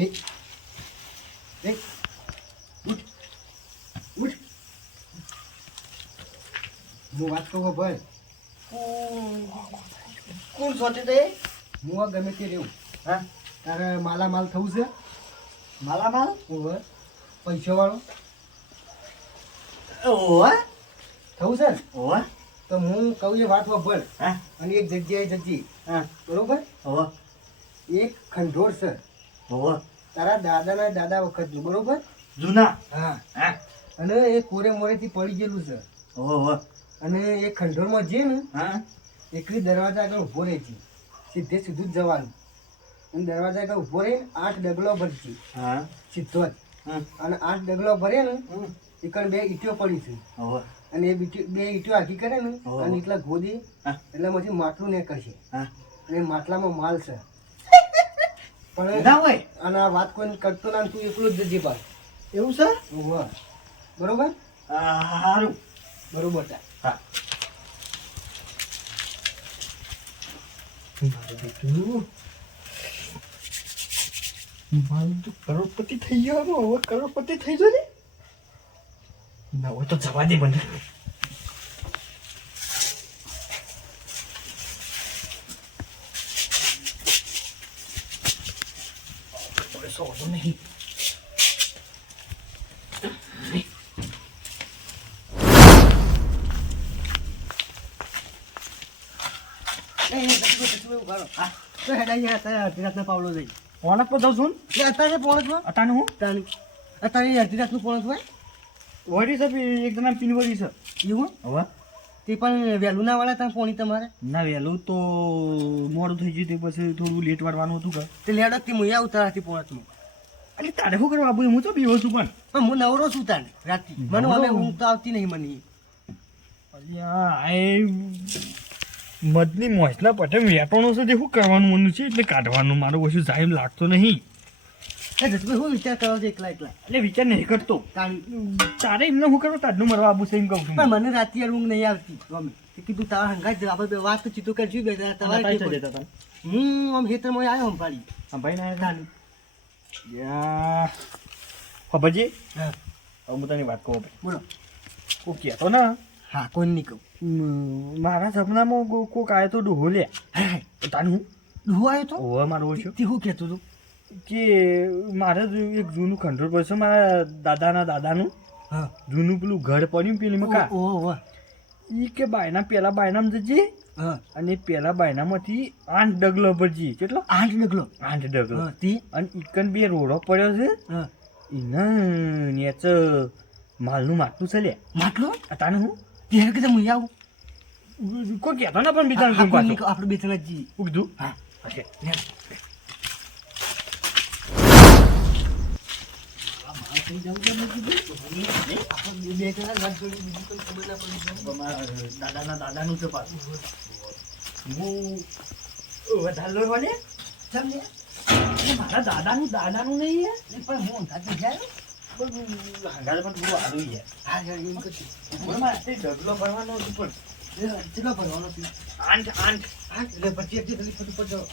એક એક ઉઠ ઉઠ. હું વાત કહું ભાઈ. કોણ સોચે તે હું આ ગમે તે રહેવું. હા? તારે માલામાલ થવું છે? માલામાલ? ઓવે. પૈસા વાળો? ઓવા? થવું છે ને? તો હું કહું છું વાત વભર હા. અને એક જગ્યાએ જતી હા. બરોબર? ઓવા. એક ખંડોળ છે. ઓવા. તારા દાદાના દાદા વખતનું બરોબર? જૂના? હા. હા? અને એ કોરે મોરેથી પડી ગયેલું છે. અને એ ખંડોળમાં જે ને હા? એકલી દરવાજા આગળ ઊભો રહે છે. સીધે સીધું જ જવાનું. અને દરવાજા આગળ ઊભો રહીને આઠ ડગલો ભરશે. હા. સીધો જ. અને આઠ ડગલો ભરે ને એકણ બે ઈટીઓ પડી છે. અને એ બે ઈટીઓ આખી કરે ને અને એટલા ગોદી એટલે પછી માટલું ને કરશે અને માટલામાં માલ છે. પણ ના હોય. અને આ વાત કોઈ કરતો ના તું એકલું જ જજે પાછ. એવું છે? બરોબર? સારું બરોબર હા. મારું તો કરોડપતિ થઈ ગયો હવે હવે કરોડપતિ થઈ ગયો ને? ના હોય તો જવા દે મને પૈસો વાંધો નહીં તો હેડાઈ ગયા અત્યારે અડધી રાતના પાવલો જઈ પોણક પર જાઉં છું એટલે અત્યારે પોણસમાં? અટાનું હું? અત્યારે અત્યારે અડધી રાતનું પોણસ હોય? વળી છે એકદમ જણા પીનવડી છે. એવું? હવે? તે પણ વહેલું ના વાળા ત્યાં પોણી તમારે? ના વહેલું તો મોડું થઈ ગયું તે પછી થોડું લેટ વાળવાનું હતું કે તે લેડક તે મુયા ઉતારાથી પોણસમાં એટલે તારે શું કરવા આવું હું તો બીવો છું પણ. પણ હું નવરો છું તાને રાતે મને હવે ઊંઘ તો આવતી નહીં મને. અલ્યા મોજના પટેલ વેટવાનો છે શું કરવાનું મનું છે? એટલે કાઢવાનું. મારું ઓછું જાહેર લાગતો નહીં. જસભાઈ વિચાર કરો છો એકલા એકલા? એટલે વિચાર નહીં કરતો. તારે એમને શું કરવા? તારનું મરવા આવું છે એમ કહું પણ મને રાતે ઊંઘ નહીં આવતી. ગમે. કીધું તારા હંગાત જ આપણે વાત તો ચીતું કરશું બે તમારે હું આમ ખેતરમાં આવ્યો સંભાળી. હા ના તાન યા. ખબરજી હા. હવે હું તને વાત કહું બોલો. ઓકે તો ના. હા કોઈ નહીં કહું. મારા સપનામાં કોક આવ્યો તો ડોહો લે. હા હા? ડોહો આવ્યો તો? ઓવે મારો ઓછો. તે હું કહેતો હતું? કે મારે એક જૂનું કંટ્રોલ પડશે મારા દાદાના દાદાનું. હા. જૂનું પેલું ઘર પડ્યું પેલી મકા. ઓહો ઓહો ઈ કે બાયના પેલા બાયનામાં જજે. હા. અને પેલા બાયનામાંથી આઠ ડગલો ભરજી. કેટલો? આઠ ડગલો. આઠ ડગલો. અને ઈકન બે રોડો પડ્યો છે. એના નેચ માલનું માટલું છે લે. માટલો? તાને હું? ત્યારે કીધું હું આવું કોઈ કહેતો ના પણ બીજા આપણે બે જણા જઈએ કીધું હા ઓકે બે જણા બીજું ખબર ના પડી દાદાના દાદાનું છે પાછું હું વધારે લોહી વાલે ચાલ મારા દાદાનું દાદાનું નહીં પણ હું થાકી જાય હંગારે પણ થોડું આડું યાર હા યાર એમ કશું મારે તે ડગલો ભરવાનો હતું પણ કેટલો ભરવાનો હતો આઠ આઠ આઠ એટલે પછી એક ખાલી ફટું જાઓ.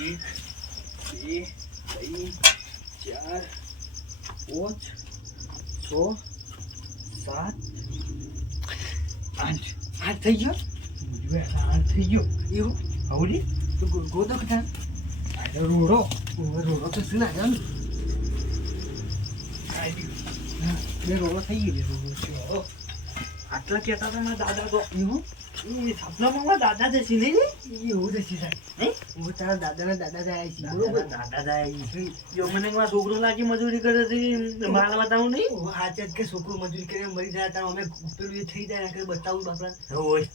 એક બે ત્રણ ચાર પાંચ છ સાત આઠ આઠ થઈ ગયો આઠ થઈ ગયો એવું હવડી તો ગોદો કથા રોડો રોડો તો શું ના બે રોડો થઈ ગયો આટલા કહેતા હતા મારા દાદા તો. એવું? એ સપનામાં મારા દાદા જશે નહીં એવું જ સાહેબ. હું તારા દાદાના દાદા જાય છે બરોબર બરોબર? દાદા જાય જો મને મારા છોકરો લાગી મજૂરી કરે છે મારા બતાવું નહીં? હા કે છોકરો મજૂરી કરીને મરી જાય તા અમે પેલું એ થઈ જાય બતાવું બાપડા. હોય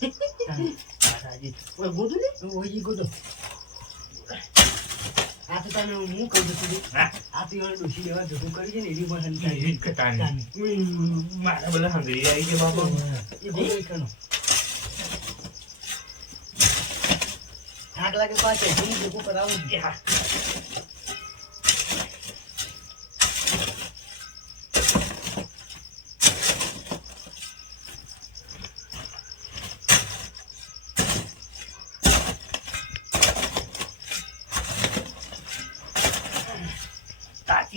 દાદાજી ગોતું ને તો હું કહું છું આ યાર ડોશી લેવા જતું કરી છે ને એવી પણ કટાની મારા બધા સાંભળી આવી છે બાપા. એ લાગે પાછળ હું ભેગું કરાવું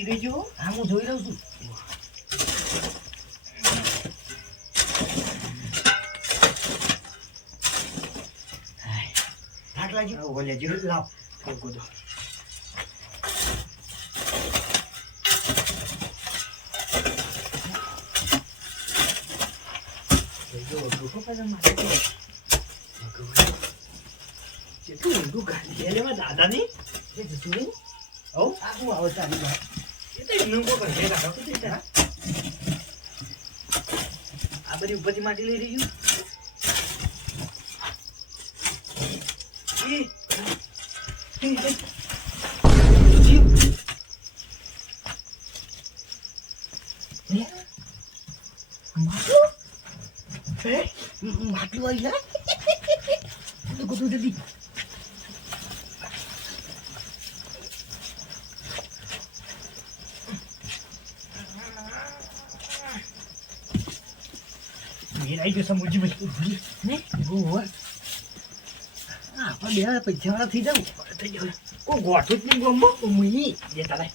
હા જુઓ હા હું જોઈ રહું છું. થાક લાગ્યો ઓલે જો લાવ. ગોદો. કેટલું ઊંધું ગાડી. એટલે દાદા ની એ જતું રહ્યું હવ આ શું આવે તારી આ બધી ઉપરથી માટી લઈ રહ્યું? માટલું આવી જાય તો ગોતું ગયો સમુજી ભાઈ ને એવું હોય. આપણે બે પૈસા થઈ જાવ થઈ જાવ ઓ ગોઠું જ નહીં ગમો મુઈ જે તારે.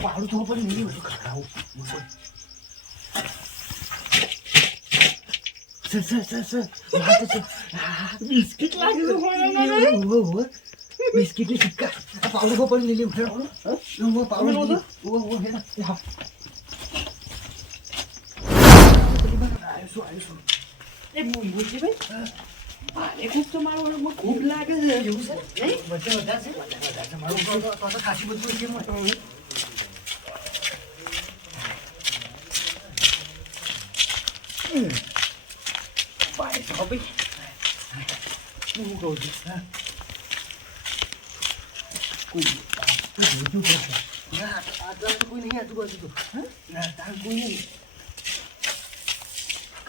પાડું તો પણ નહીં બધું ખખડાવું સર સર સર સર વાત છે બિસ્કિટ લાગે છે ઉવો ઉવો બિસ્કિટની સિક્કા આ પાવડો પર લઈ લે ઉઠાડો ઉવો પાવડો ઉવો ઉવો હેડા હા એ મુંબુજી ભાઈ મારે ખૂબ તો મારો ખૂબ લાગે છે એવું છે નહીં વચ્ચે વધારે છે વધારે છે મારું તો તો ખાસી બધું છે મને તો ભાઈ હું કહું છું હા કોઈ બીજું કરશે ના આ તો કોઈ નહીં આજુબાજુ તો હા ના તાર કોઈ નહીં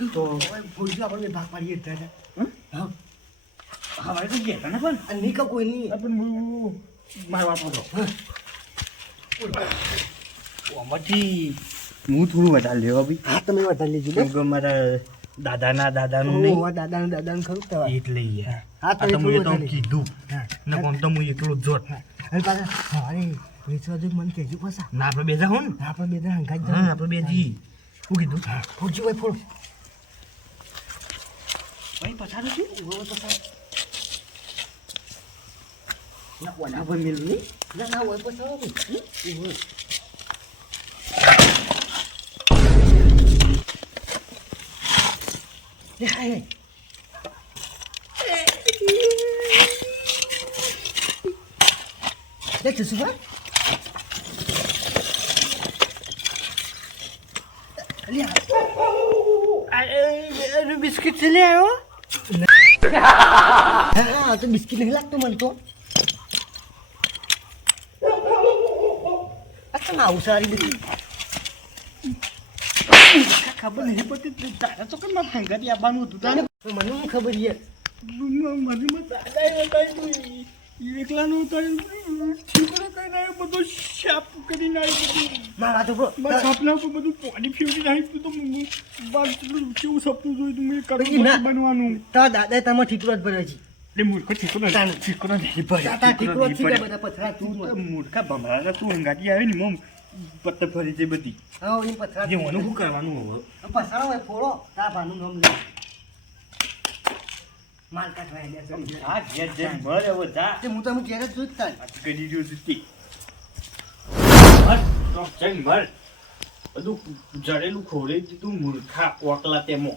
તો ફોડજો આપણે ભાગ પાડીએ ત્યારે હા અમારે તો ગયા ને પણ નહીં કહું કોઈ નહીં મારો વાપરો તો આમાંથી હું થોડું વધારે લેવા ભાઈ. હા તમે વધારે લેજો મારા દાદાના દાદાનું નહીં. દાદાને દાદાને ખરું તમારે એટલે યાર. આ તો મેં તો. કીધું. ને કોમ તો હું એકલો જ અને પાછા સવારે વેચવા મને કહેજો પાછા. ના આપણે બેજા હો ને. આપણે બે જણા હંગાત હા આપણે બે હું કીધું? ફોડજો ભાઈ ફોડ. ભાઈ પછાડું છું ઊભો પછાડ. ના ઓલા ભાઈ મેલું નહીં. ના ના હોય પછાડો ભાઈ. ઊભો લે હાય લે જસુભા લે બિસ્કિટ છે લે આવ્યો હા હા તો બિસ્કિટ નહીં લાગતું મને તો આ તો આવું સારી બધી ખબર નહીં પડતી તારે તો કે મારે હંગાતી આવવાનું હતું. તારે મને શું ખબર યાર મને દાદા એકલાનું બધું શાપ કરી બધું. મારા તો સપના ઉપર બધું પાણી ફેરવી નાખ્યું તો હું કેવું સપનું જોયું તું. કરોડપતિ બનવાનું. તારા દાદાએ ઠીકરો જ ભર્યો છે. એટલે ભર્યો. ઠીકરો બધા પથરા તું મૂર્ખા ભમરાના તું અંગાતી આવે ને મમ પત્તર ફરી છે બધી. હા એ પથરા જેવાનું શું કરવાનું હવે? પસારો હોય ફોડો તારા ભાનું નામ લે. માલ કાઢવા લે આ ઘેર જેમ મર હવે જા. તે હું તમે ઘેર જ જોઈ જ તાર. આ તો કરી રહ્યો છું મર તો જઈ મર બધું જડેલું ખોરી દીધું મૂર્ખા ઓકલા તેમો.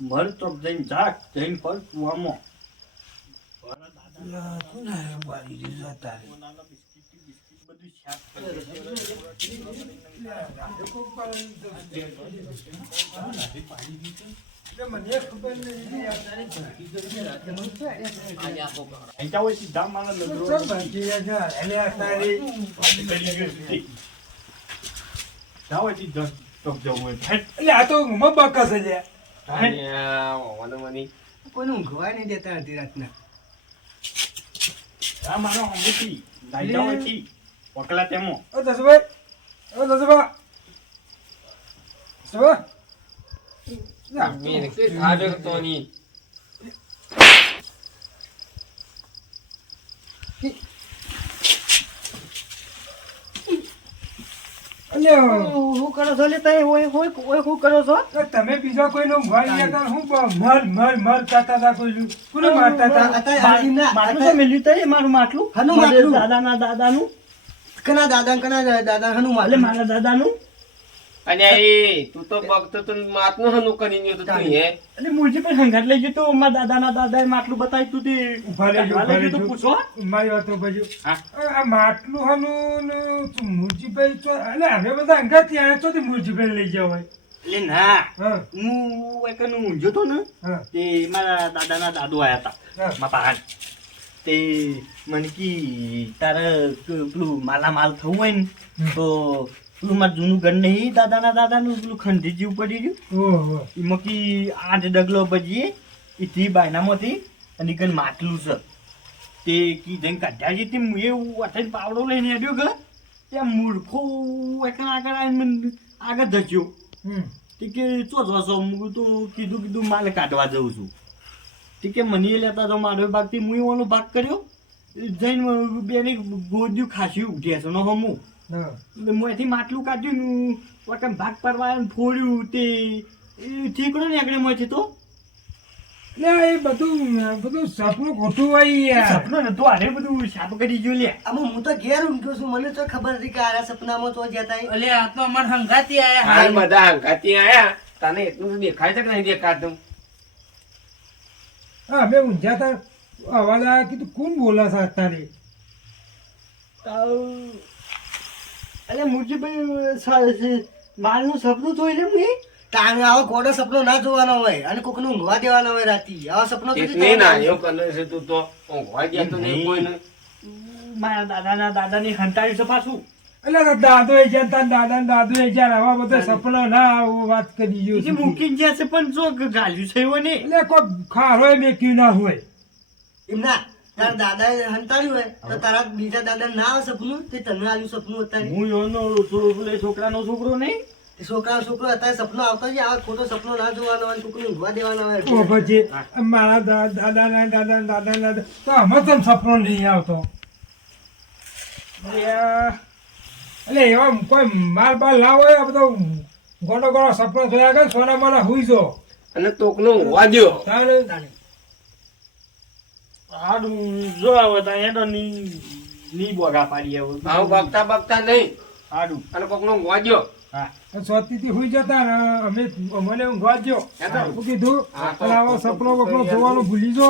મર તો જઈને જા જઈને પર કુવામાં તે. કોઈને ઊંઘવા નહીં દેતા અડધી રાતના મારો હંમેથી. લાઈ જા હોયથી. ઓકલા તેમો ઓ દસભાઈ ઓ? મેં કે તો નહીં. અલ્યા, કરો છો લે તય શું કરો છો? તમે બીજા કોઈનો ગયા તા, હું મર મર મર તાતા હતા કોઈનું. કોને મારતા હાલીના- માટલું મેલ્યું તય મારું માટલું? હાનું મારા માટલું? દાદાના દાદાનું? કના દાદા કના દાદા હનુ એટલે મારા દાદાનું? અને એ તું તો બગતો તો માતનું હનુ કરી ગયો તો તું હે. એટલે મૂળજી પર હંગાટ લઈ ગયો તો મારા દાદાના દાદાએ માટલું બતાવ્યું તું તે ઊભા ઊભા તો પૂછો મારી વાત તો બાજુ. આ માટલું હનુ ને તું મૂરજીભાઈ તો- એટલે અમે બધા અંગાથી આયા છો તે મૂરજીભાઈ લઈ જાઓ હોય. એટલે ના હા, એક નું તો ને તે મારા દાદાના દાદુ આયા હતા. મારા પહાડ તે મને કી તારે પેલું માલામાલ થવું હોય ને તો પેલું મારું જૂનું ઘર નહીં દાદાના દાદાનું પેલું ખંડી જેવું પડી ગયું. એમાં કી આઠ ડગલો ભજીએ એથી બાયનામાંથી અને કઈ માટલું છે. તે કી જઈને કાઢ્યા છે તે એવું અઠાઈ પાવડો લઈને અડ્યો ઘર ત્યાં મૂર્ખો એકણ આગળ આવીને આગળ ધચ્યો. હમ. તે કે ચો છો હું તો કીધું કીધું માલ કાઢવા જઉં છું. તે કે મને લેતા તો મારો ભાગથી હું એનો ભાગ કર્યો જઈને બેને ગોદ્યું ખાસી ઉઠ્યા છે નો હમું. એથી માટલું કાઢ્યું નું વખત ભાગ પડવા એમ ને ફોડ્યું તે ઠીકડો ને આગળ મોથી તો. એ બધું બધું સપનું ખોટું હોય સપનું નતો આરે બધું સાપ કરી ગયું લે. આમાં હું તો ઘેર ઊંઘ્યો છું મને તો ખબર હતી કે આ સપનામાં તો જતા ય. અલે આ તો અમાર હંગાતી આયા. હાલ બધા હંગાતી આયા. તને એટલું દેખાય છે કે નહીં દેખાતું? હા અમે ઊંઝા તા અવાજ આવ્યો કીધું કોણ બોલા છે અત્યારે? અરે મુરજીભાઈ મારું સપનું જોઈ લે મેં તાણે આવો ગોડો સપનો ના જોવાનો હોય અને કોકને ઊંઘવા દેવાનો હોય રાતી આવા સપનો તો એટલે ના એવું કરે છે તું તો ઊંઘવા ગયા તો નહીં. કોઈને મારા દાદાના દાદાને હંતાડ્યું છે પાછું. એટલે દાદો એ જ્યાં તાર દાદા ને દાદુ એ જ્યાં આવા બધા સપના ના આવું વાત કરી ગયો મૂકીને જ્યાં છે પણ જો ગાલ્યું છે એવો ને એટલે કોઈ ખારો મેક્યું ના હોય. એમ ના તારા દાદાએ હંતાડ્યું હોય તો તારા બીજા દાદા ના આવે સપનું? તે તને આવ્યું સપનું અત્યારે? હું એનો છોકરો છોકરાનો છોકરો નહીં. છોકરા છોકરો અત્યારે સપનો આવતો છે આવા ખોટો સપનો ના જોવાનો હોય કોકને ઊંઘવા દેવાનો હોય. પછી મારા દાદા ના દાદા દાદા દાદા તો અમે તો સપનો નહીં આવતો. એટલે એવા કોઈ માલ બાલ ના હોય આ બધો ગોડો ગોડો સપનો થયા કે સોના મોના હુઈ જો. અને તોકનો ઊંઘવા દ્યો હાડું જો આવે તો એનો ની બોગા પાડી આવો. આવું બગતા બગતા નહીં. હાડું અને કોકનો ઊંઘવા દ્યો હા સ્વતીથી હુઈ જતા ને અમે મને ઊંઘવા દ્યો એ કીધું સપનો બપનો જોવાનું ભૂલી જો.